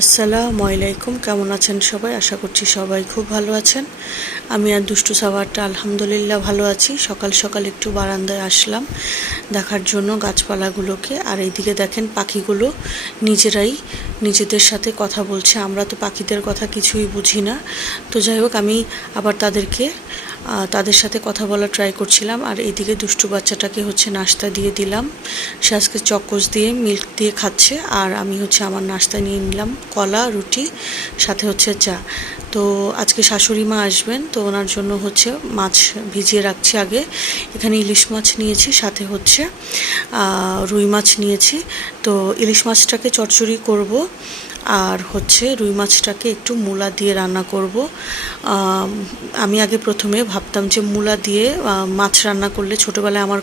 আসসালামু আলাইকুম। কেমন আছেন সবাই? আশা করছি সবাই খুব ভালো আছেন। আমি আর দুষ্টু সাভারটা আলহামদুলিল্লাহ ভালো আছি। সকাল সকাল একটু বারান্দায় আসলাম দেখার জন্য গাছপালাগুলোকে। আর এইদিকে দেখেন পাখিগুলো নিজেরাই নিজেদের সাথে কথা বলছে। আমরা তো পাখিদের কথা কিছুই বুঝি না। তো যাই হোক, আমি আবার তাদের সাথে কথা বলা ট্রাই করছিলাম। আর এইদিকে দুষ্টু বাচ্চাটাকে নাস্তা দিয়ে দিলাম। সে আজকে চকোস দিয়ে মিল্ক দিয়ে খাচ্ছে। আর আমি আমার নাস্তা নিয়ে নিলাম কলা, রুটি, সাথে চা। তো আজকে শাশুড়ি মা আসবেন, তো ওনার জন্য মাছ ভিজিয়ে রাখছি আগে। এখানে ইলিশ মাছ নিয়েছি, সাথে রুই মাছ নিয়েছি। তো ইলিশ মাছটাকে চচ্চড়ি করব, আর রুই মাছটাকে একটু মূলা দিয়ে রান্না করব। আমি আগে প্রথমে ভাবতাম যে মূলা দিয়ে মাছ রান্না করলে, ছোটোবেলায় আমার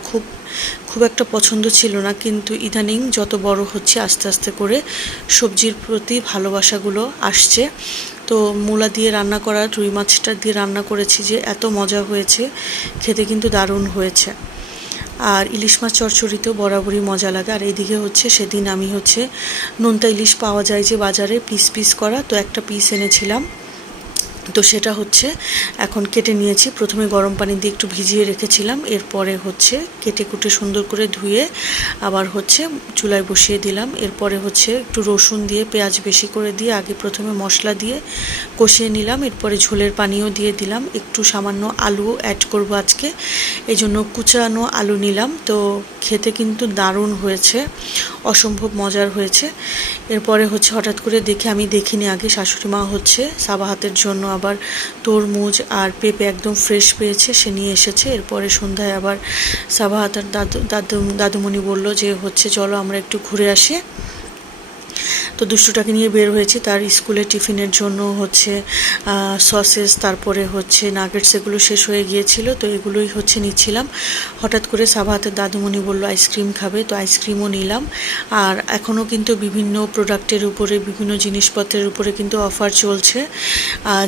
খুব একটা পছন্দ ছিল না, কিন্তু ইদানিং যত বড় হচ্ছে আস্তে আস্তে করে সবজির প্রতি ভালোবাসাগুলো আসছে। তো মূলা দিয়ে রান্না করা রুই মাছটা দিয়ে রান্না করেছি, যে এত মজা হয়েছে, খেতে কিন্তু দারুণ হয়েছে। আর ইলিশ মাছ চচ্চড়িতেও বরাবরই মজা লাগে। আর এইদিকে সেদিন আমি নোনতা ইলিশ পাওয়া যায় যে বাজারে, পিস পিস করা, তো একটা পিস এনেছিলাম। তো সেটা এখন কেটে নিয়েছি। প্রথমে গরম পানি দিয়ে একটু ভিজিয়ে রেখেছিলাম, এরপরে কেটে কুটে সুন্দর করে ধুয়ে আবার চুলায় বসিয়ে দিলাম। এরপরে একটু রসুন দিয়ে, পেঁয়াজ বেশি করে দিয়ে আগে প্রথমে মশলা দিয়ে কষিয়ে নিলাম। এরপরে ঝোলের পানিও দিয়ে দিলাম। একটু সামান্য আলু অ্যাড করব আজকে, এই জন্য কুচানো আলু নিলাম। তো খেতে কিন্তু দারুণ হয়েছে, অসম্ভব মজার হয়েছে। এরপরে হঠাৎ করে আমি দেখিনি আগে, শাশুড়ি মা সাবাহাতের জন্য আবার তরমুজ আর পেঁপে একদম ফ্রেশ পেয়েছে, সে নিয়ে এসেছে। এরপরে সন্ধ্যায় আবার সাবাহাত আর দাদুমণি বলল যে চলো আমরা একটু ঘুরে আসি। তো দুষ্টুটাকে নিয়ে বের হয়েছি তার স্কুলে টিফিনের জন্য। সসেস, তারপরে নাগেটস, এগুলো শেষ হয়ে গিয়েছিল, তো এগুলোই নিচ্ছিলাম। হঠাৎ করে সাবাহাতের দাদুমণি বলল আইসক্রিম খাবে, তো আইসক্রিমও নিলাম। আর এখনও কিন্তু বিভিন্ন প্রোডাক্টের উপরে, বিভিন্ন জিনিসপত্রের উপরে কিন্তু অফার চলছে।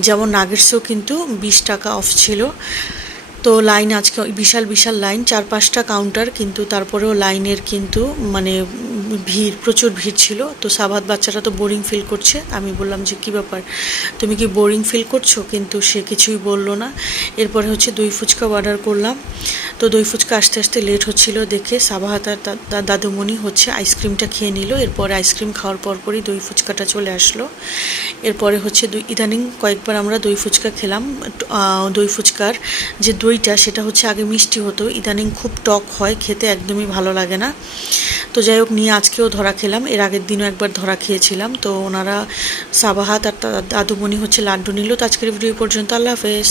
যেমন নাগেটসও কিন্তু 20 টাকা অফ ছিল। তো লাইন আজকে বিশাল বিশাল লাইন, 4-5টা কাউন্টার, কিন্তু তারপরেও লাইনের কিন্তু প্রচুর ভিড় ছিল। তো সাবাত বাচ্চারা তো বোরিং ফিল করছে। আমি বললাম যে কী ব্যাপার, তুমি কি বোরিং ফিল করছো? কিন্তু সে কিছুই বলল না। এরপরে দই ফুচকা অর্ডার করলাম। তো দই ফুচকা আসতে আসতে লেট হচ্ছিল দেখে সাবাহাত আর দাদুমণি আইসক্রিমটা খেয়ে নিল। এরপরে আইসক্রিম খাওয়ার পরপরই দই ফুচকাটা চলে আসলো। এরপরে ইদানিং কয়েকবার আমরা দই ফুচকা খেলাম। দই ফুচকার যে দইটা, সেটা আগে মিষ্টি হতো, ইদানিং খুব টক হয়, খেতে একদমই ভালো লাগে না। তো যাই হোক, নিয়ে আজকেও ধরা খেলাম। এর আগের দিনও একবার ধরা খেয়েছিলাম। তো ওনারা সাবাহাত আর দাদুমণি লাড্ডু নিল। তো আজকের ভিডিও পর্যন্ত, আল্লাহ হাফেজ।